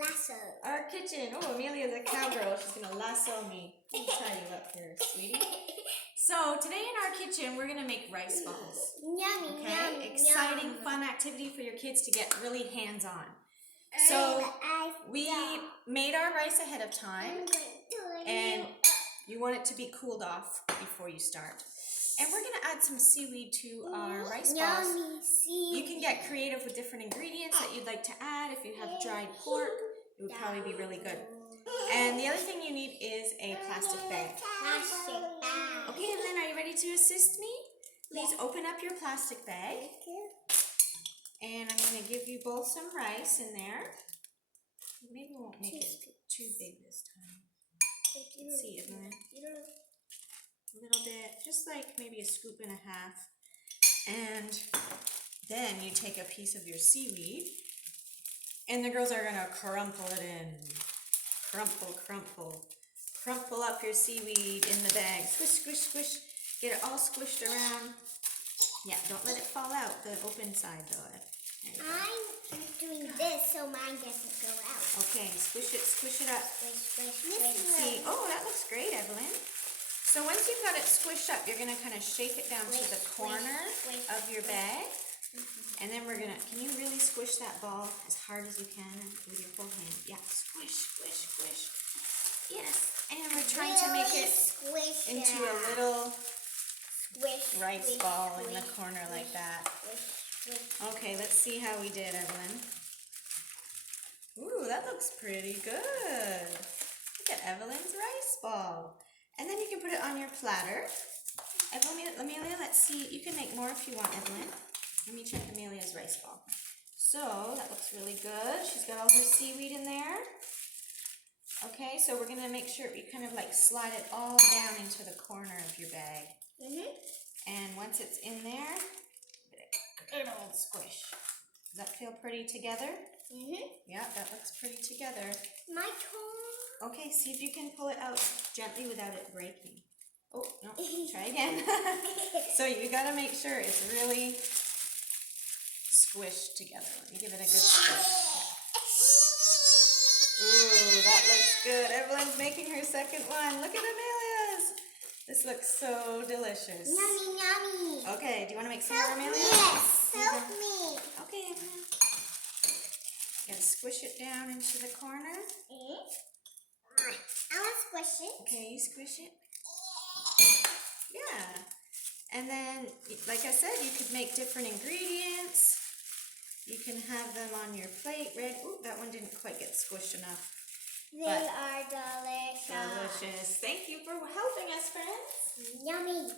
lasso. Our kitchen. Oh, Amelia's a cowgirl. She's going to lasso me. Let me tie you up here, sweetie. So today in our kitchen, we're going to make rice balls. Yummy, okay? yummy, Exciting, yum. fun activity for your kids to get really hands-on. So we made our rice ahead of time, and you want it to be cooled off before you start. And we're going to add some seaweed to our rice balls. You can get creative with different ingredients that you'd like to add. If you have dried pork, it would probably be really good. And the other thing you need is a plastic bag. Okay, Evelyn, are you ready to assist me? Please open up your plastic bag. And I'm going to give you both some rice in there. Maybe we won't make it too big this time. Let's see, Evelyn. A little bit, just like maybe a scoop and a half. And then you take a piece of your seaweed, and the girls are going to crumple it in. Crumple, crumple. Crumple up your seaweed in the bag. Squish, squish, squish. Get it all squished around. Yeah, don't let it fall out, the open side though. I'm doing this so mine doesn't go out. Okay, squish it up. Squish. See, oh, that looks great, Evelyn. So once you've got it squished up, you're going to kind of shake it down to the corner of your bag. And then we're going to, can you really squish that ball as hard as you can with your full hand? Yeah, squish, squish, squish. Yes, and we're trying to make it into a little rice ball in the corner like that. Okay, let's see how we did, Evelyn. Ooh, that looks pretty good. Look at Evelyn's rice ball. And then you can put it on your platter. Amelia, let's see. You can make more if you want, Evelyn. Let me check Amelia's rice ball. So, that looks really good. She's got all her seaweed in there. Okay, so we're going to make sure you kind of like slide it all down into the corner of your bag. And once it's in there, good old squish. Does that feel pretty together? Yeah, that looks pretty together. My turn. Okay, see if you can pull it out gently without it breaking. Oh, no, try again. So you got to make sure it's really squished together. Let me give it a good squish. Ooh, that looks good. Evelyn's making her second one. Look at Amelia's. This looks so delicious. Yummy, yummy. Okay, do you want to make some more, Amelia? Yes, help me. Okay, Evelyn. Gotta squish it down into the corner. I want to squish it. Okay, you squish it. Yeah. And then, like I said, you could make different ingredients. You can have them on your plate. Ooh, that one didn't quite get squished enough. They are delicious. Delicious. Thank you for helping us, friends. Yummy.